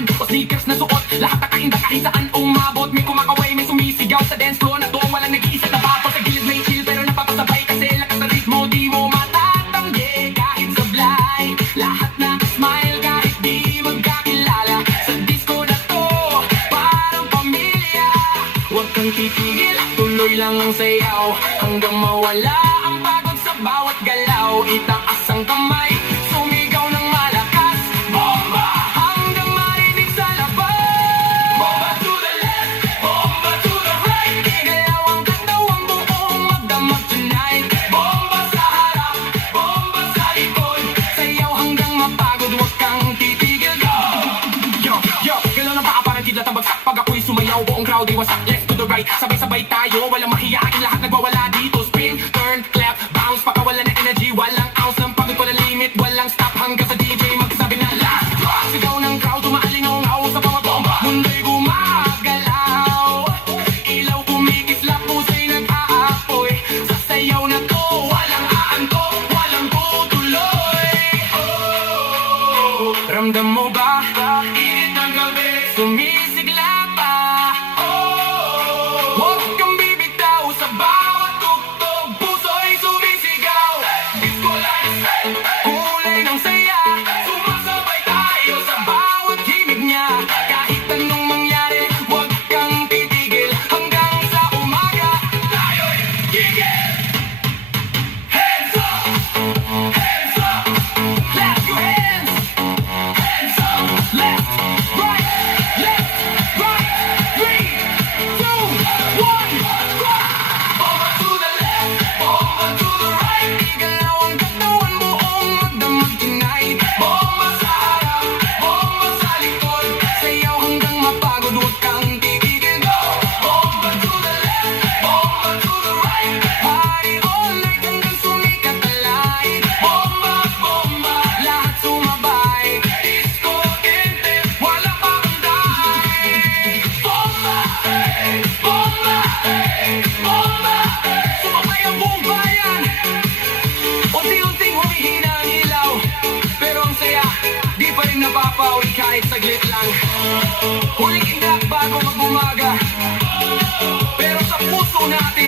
laruan o sneakers na suot. Lahat nakainda kahit saan umabot. May kumakaway, may sumisigaw sa dance floor na to. Walang nag-iisa na bato sa gilid may chill pero napapasabay kasi lakas na ritmo di mo matatanggi. Kahit sablay, lahat na smile kahit di magkakilala. Sa disco na to, parang pamilya. Huwag kang titigil, tuloy lang ang sayaw hanggang mawala ang pagod sa bawat galaw. Itaas ang kamay, sumigaw ng malakas. Bomba! Hanggang marinig sa labas. Bomba to the left, bomba to the right. Igalaw ang katawang buong magdamag tonight. Bomba sa harap, bomba sa likod. Sayaw hanggang mapagod, huwag kang titigil. Go! Yo, yo, galaw ng baka parang kidlat ang bagsak. Pag ako'y sumayaw, buong crowd ay wasak. Left to the right, sabay-sabay tayo. Walang mahiyain, lahat nagwawala dito. Spin, turn, clap, bounce, pakawala ng energy. Walang ounce ng pagod, walang limit. Walang stop hanggang sa DJ magsabi na last drop. Sigaw ng crowd, umaalingaw-ngaw sa bawat bomba. Mundo'y gumagalaw, ilaw kumikislap, pusa'y nag-aapoy. Sa sayaw na to, walang aantok, walang tutuloy. Oh, ramdam mo ba? Init ng gabi, sumisigla pa. Huwag kang bibitaw sa bawat tugtog, puso'y sumisigaw. Disco lights, kulay ng saya, sumasabay tayo sa bawat himig niya. Kahit anong mangyari, huwag kang titigil hanggang sa umaga. Tayo'y gigil! Hands up! Hands up! Clap your hands! Hands up! Left, right, left, right. 3, 2, 1, go! Bomba to the left, bomba to the right. Igalaw ang katawan buong magdamag tonight. Bomba sa harap, bomba sa likod. Sayaw hanggang mapagod, huwag kang titigil. Go! Bomba to the left, bomba to the right. Party all night hanggang sumikat ang light. Bomba, bomba, lahat sumabay. Disco kente, wala pa antay. Bomba, bomba, bomba. Sumabay ang buong bayan. Unti-unting humihina ang ilaw, pero ang saya, di pa rin napapawi kahit saglit lang. Huling iglap bago mag-umaga, pero sa puso natin